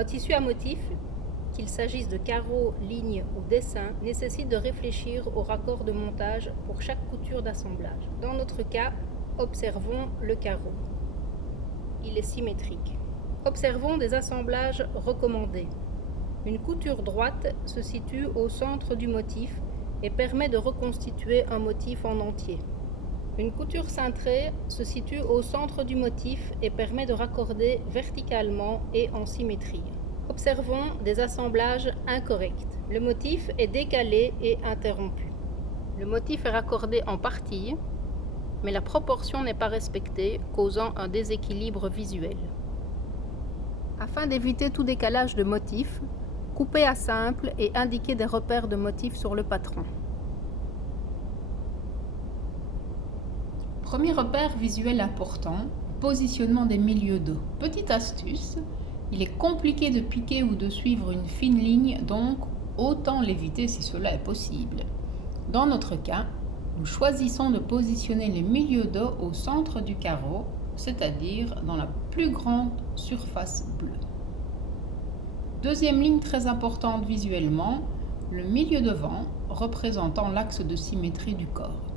Un tissu à motif, qu'il s'agisse de carreaux, lignes ou dessins, nécessite de réfléchir au raccord de montage pour chaque couture d'assemblage. Dans notre cas, observons le carreau. Il est symétrique. Observons des assemblages recommandés. Une couture droite se situe au centre du motif et permet de reconstituer un motif en entier. Une couture cintrée se situe au centre du motif et permet de raccorder verticalement et en symétrie. Observons des assemblages incorrects. Le motif est décalé et interrompu. Le motif est raccordé en partie, mais la proportion n'est pas respectée, causant un déséquilibre visuel. Afin d'éviter tout décalage de motif, coupez à simple et indiquez des repères de motifs sur le patron. Premier repère visuel important, positionnement des milieux dos. Petite astuce, il est compliqué de piquer ou de suivre une fine ligne, donc autant l'éviter si cela est possible. Dans notre cas, nous choisissons de positionner les milieux dos au centre du carreau, c'est-à-dire dans la plus grande surface bleue. Deuxième ligne très importante visuellement, le milieu devant représentant l'axe de symétrie du corps.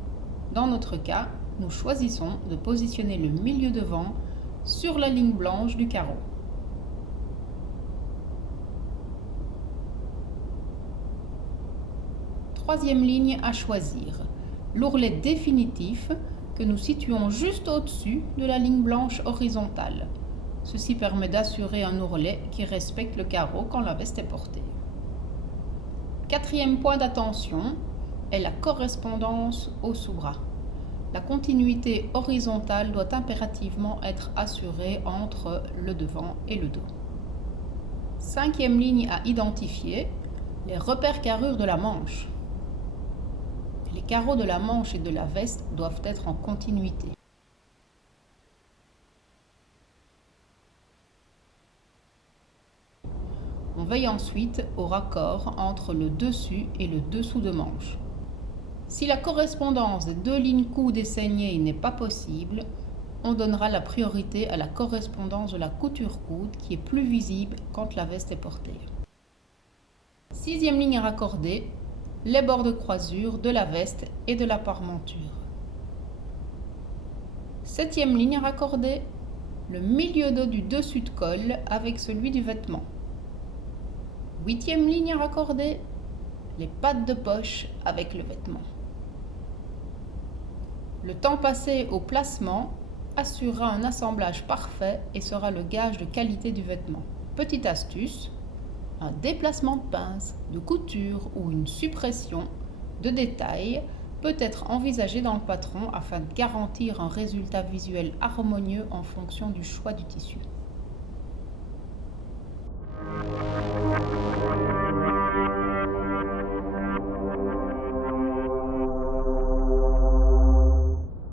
Dans notre cas, nous choisissons de positionner le milieu devant sur la ligne blanche du carreau. Troisième ligne à choisir, l'ourlet définitif que nous situons juste au-dessus de la ligne blanche horizontale. Ceci permet d'assurer un ourlet qui respecte le carreau quand la veste est portée. Quatrième point d'attention est la correspondance au sous-bras. La continuité horizontale doit impérativement être assurée entre le devant et le dos. Cinquième ligne à identifier, les repères carrures de la manche. Les carreaux de la manche et de la veste doivent être en continuité. On veille ensuite au raccord entre le dessus et le dessous de manche. Si la correspondance des deux lignes coudes et saignées n'est pas possible, on donnera la priorité à la correspondance de la couture coude qui est plus visible quand la veste est portée. Sixième ligne à raccorder, les bords de croisure de la veste et de la parmenture. Septième ligne à raccorder, le milieu dos du dessus de col avec celui du vêtement. Huitième ligne à raccorder, les pattes de poche avec le vêtement. Le temps passé au placement assurera un assemblage parfait et sera le gage de qualité du vêtement. Petite astuce, un déplacement de pince, de couture ou une suppression de détails peut être envisagé dans le patron afin de garantir un résultat visuel harmonieux en fonction du choix du tissu.